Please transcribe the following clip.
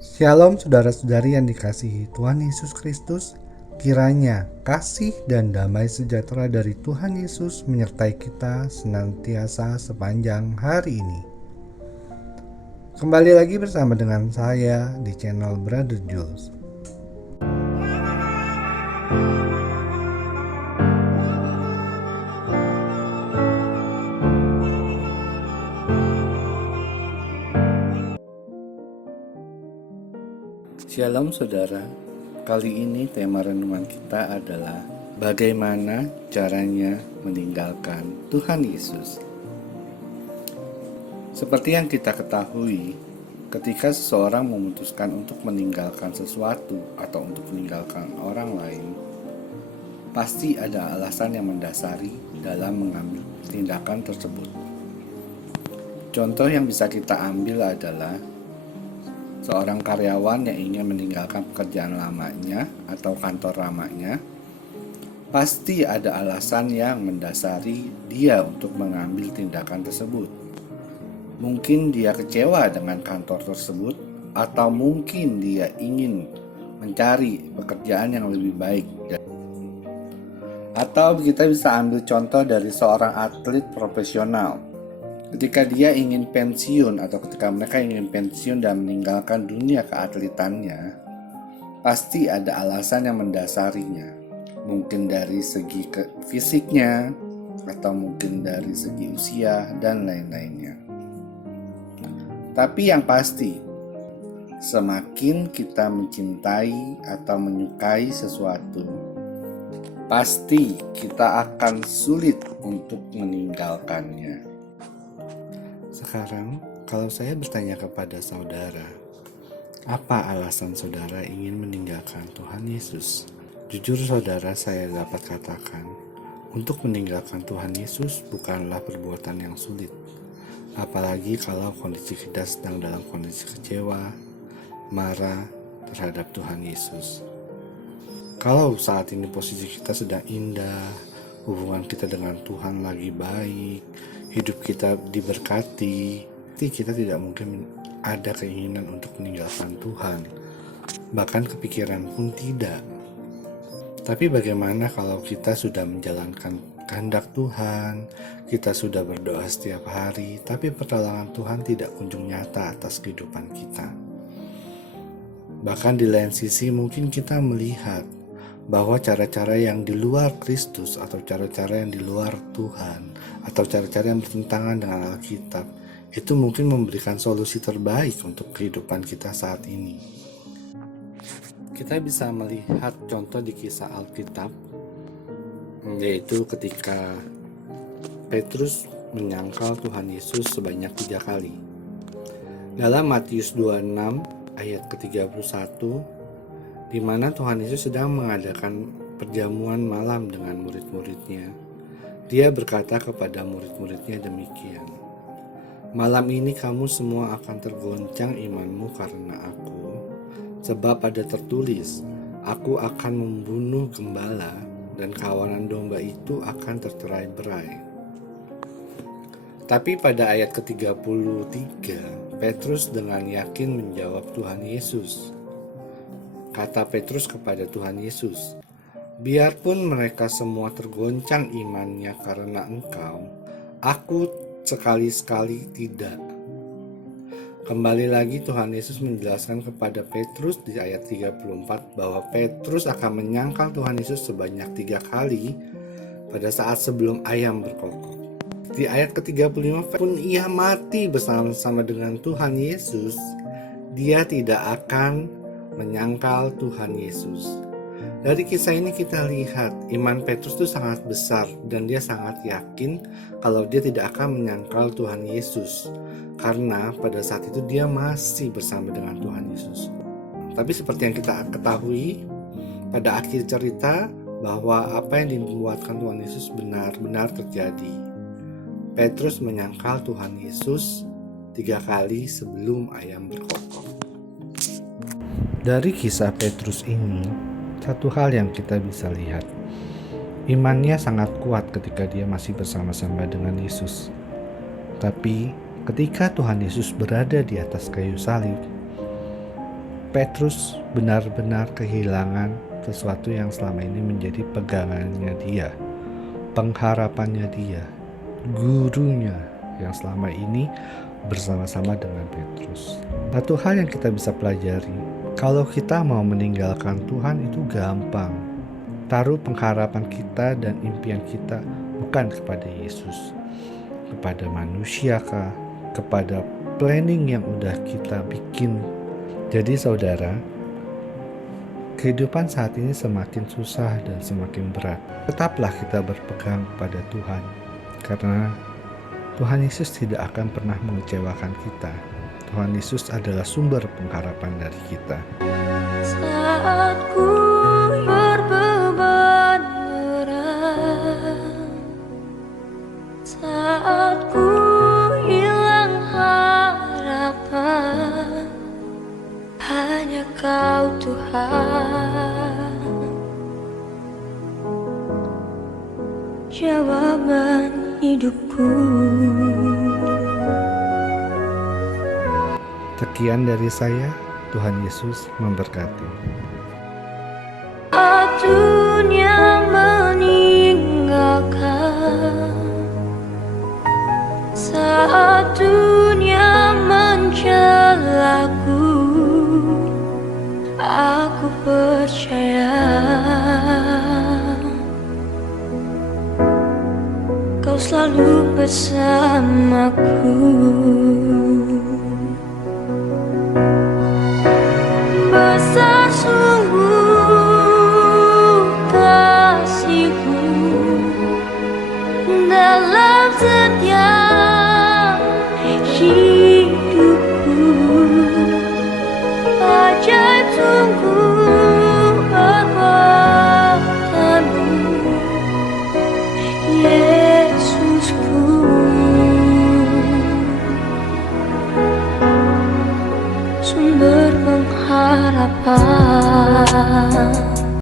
Shalom saudara-saudari yang dikasihi Tuhan Yesus Kristus. Kiranya kasih dan damai sejahtera dari Tuhan Yesus menyertai kita senantiasa sepanjang hari ini. Kembali lagi bersama dengan saya di channel Brother Jules. Shalom saudara, kali ini tema renungan kita adalah bagaimana caranya meninggalkan Tuhan Yesus. Seperti yang kita ketahui, ketika seseorang memutuskan untuk meninggalkan sesuatu atau untuk meninggalkan orang lain, pasti ada alasan yang mendasari dalam mengambil tindakan tersebut. Contoh yang bisa kita ambil adalah seorang karyawan yang ingin meninggalkan pekerjaan lamanya atau kantor lamanya, pasti ada alasan yang mendasari dia untuk mengambil tindakan tersebut. Mungkin dia kecewa dengan kantor tersebut, atau mungkin dia ingin mencari pekerjaan yang lebih baik. Atau kita bisa ambil contoh dari seorang atlet profesional. Ketika dia ingin pensiun atau ketika mereka ingin pensiun dan meninggalkan dunia keatletannya, pasti ada alasan yang mendasarinya. Mungkin dari segi fisiknya, atau mungkin dari segi usia, dan lain-lainnya. Tapi yang pasti, semakin kita mencintai atau menyukai sesuatu, pasti kita akan sulit untuk meninggalkannya. Sekarang, kalau saya bertanya kepada saudara, apa alasan saudara ingin meninggalkan Tuhan Yesus? Jujur saudara, saya dapat katakan, untuk meninggalkan Tuhan Yesus bukanlah perbuatan yang sulit. Apalagi kalau kondisi kita sedang dalam kondisi kecewa, marah terhadap Tuhan Yesus. Kalau saat ini posisi kita sedang indah, hubungan kita dengan Tuhan lagi baik, hidup kita diberkati, kita tidak mungkin ada keinginan untuk meninggalkan Tuhan. Bahkan kepikiran pun tidak. Tapi bagaimana kalau kita sudah menjalankan kehendak Tuhan, kita sudah berdoa setiap hari, tapi pertolongan Tuhan tidak kunjung nyata atas kehidupan kita. Bahkan di lain sisi mungkin kita melihat bahwa cara-cara yang di luar Kristus atau cara-cara yang di luar Tuhan atau cara-cara yang bertentangan dengan Alkitab itu mungkin memberikan solusi terbaik untuk kehidupan kita saat ini. Kita bisa melihat contoh di kisah Alkitab, yaitu ketika Petrus menyangkal Tuhan Yesus sebanyak 3 kali. Dalam Matius 26 ayat ke-31, di mana Tuhan Yesus sedang mengadakan perjamuan malam dengan murid-muridnya. Dia berkata kepada murid-muridnya demikian, "Malam ini kamu semua akan tergoncang imanmu karena aku, sebab ada tertulis, aku akan membunuh gembala dan kawanan domba itu akan tercerai-berai." Tapi pada ayat ke-33, Petrus dengan yakin menjawab Tuhan Yesus. Kata Petrus kepada Tuhan Yesus, "Biarpun mereka semua tergoncang imannya karena Engkau, aku sekali-sekali tidak." Kembali lagi Tuhan Yesus menjelaskan kepada Petrus di ayat 34 bahwa Petrus akan menyangkal Tuhan Yesus sebanyak 3 kali pada saat sebelum ayam berkokok. Di ayat ke-35 pun ia mati bersama-sama dengan Tuhan Yesus, dia tidak akan menyangkal Tuhan Yesus. Dari kisah ini kita lihat iman Petrus itu sangat besar dan dia sangat yakin kalau dia tidak akan menyangkal Tuhan Yesus karena pada saat itu dia masih bersama dengan Tuhan Yesus. Tapi seperti yang kita ketahui pada akhir cerita bahwa apa yang dibuatkan Tuhan Yesus benar-benar terjadi. Petrus menyangkal Tuhan Yesus 3 kali sebelum ayam berkokok. Dari kisah Petrus ini, satu hal yang kita bisa lihat, imannya sangat kuat ketika dia masih bersama-sama dengan Yesus. Tapi ketika Tuhan Yesus berada di atas kayu salib, Petrus benar-benar kehilangan sesuatu yang selama ini menjadi pegangannya dia, pengharapannya dia, gurunya yang selama ini bersama-sama dengan Petrus. Satu hal yang kita bisa pelajari, kalau kita mau meninggalkan Tuhan itu gampang. Taruh pengharapan kita dan impian kita bukan kepada Yesus, kepada manusia kah, kepada planning yang udah kita bikin. Jadi saudara, kehidupan saat ini semakin susah dan semakin berat. Tetaplah kita berpegang pada Tuhan, karena Tuhan Yesus tidak akan pernah mengecewakan kita. Tuhan Yesus adalah sumber pengharapan dari kita. Saat ku berbeban berat, saat ku hilang harapan, hanya Kau Tuhan jawaban hidupku. Sekian dari saya, Tuhan Yesus memberkati. Saat dunia meninggalkan, saat dunia mencelaku, aku percaya Kau selalu bersamaku. Besar sungguh kasih-Mu dalam setiap hidupku. Ajaib sungguh perbuatan-Mu, Yesusku. Sumber pengharapan.